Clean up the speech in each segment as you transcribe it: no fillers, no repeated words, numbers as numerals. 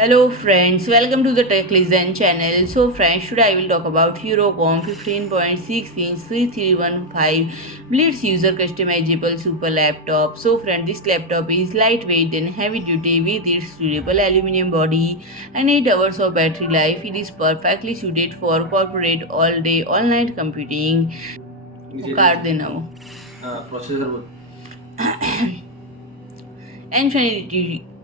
Hello friends, welcome to the Tech Listen channel. So friends, today I will talk about Eurocom 15.6-inch C315 Blitz User-Customizable Superlaptop. So friends, this laptop is lightweight and heavy duty with its durable aluminium body and 8 hours of battery life. It is perfectly suited for corporate all-day, all-night computing. Card de now. Processor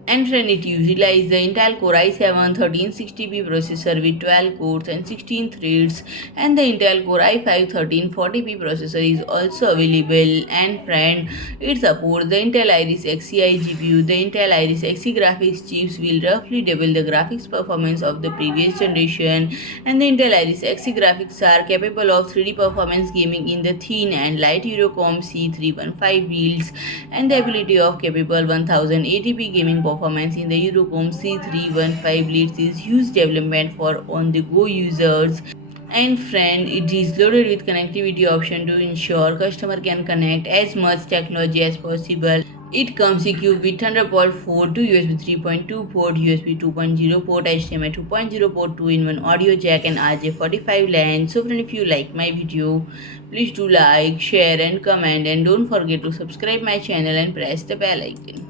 And friend, it utilizes the Intel Core i7 1360p processor with 12 cores and 16 threads, and the Intel Core i5 1340p processor is also available. And friend, it supports the Intel Iris Xe iGPU. The Intel Iris Xe graphics chips will roughly double the graphics performance of the previous generation, and the Intel Iris Xe graphics are capable of 3D performance gaming in the thin and light Eurocom C315 builds, and the ability of capable 1080p gaming performance in the Eurocom C315 Blitz is huge development for on-the-go users. And friend, it is loaded with connectivity option to ensure customer can connect as much technology as possible. It comes equipped with Thunderbolt 4 to USB 3.2 port, USB 2.0 port, HDMI 2.0 port, 2-in-1 audio jack and RJ45 LAN. So friend, if you like my video, please do like, share and comment, and don't forget to subscribe my channel and press the bell icon.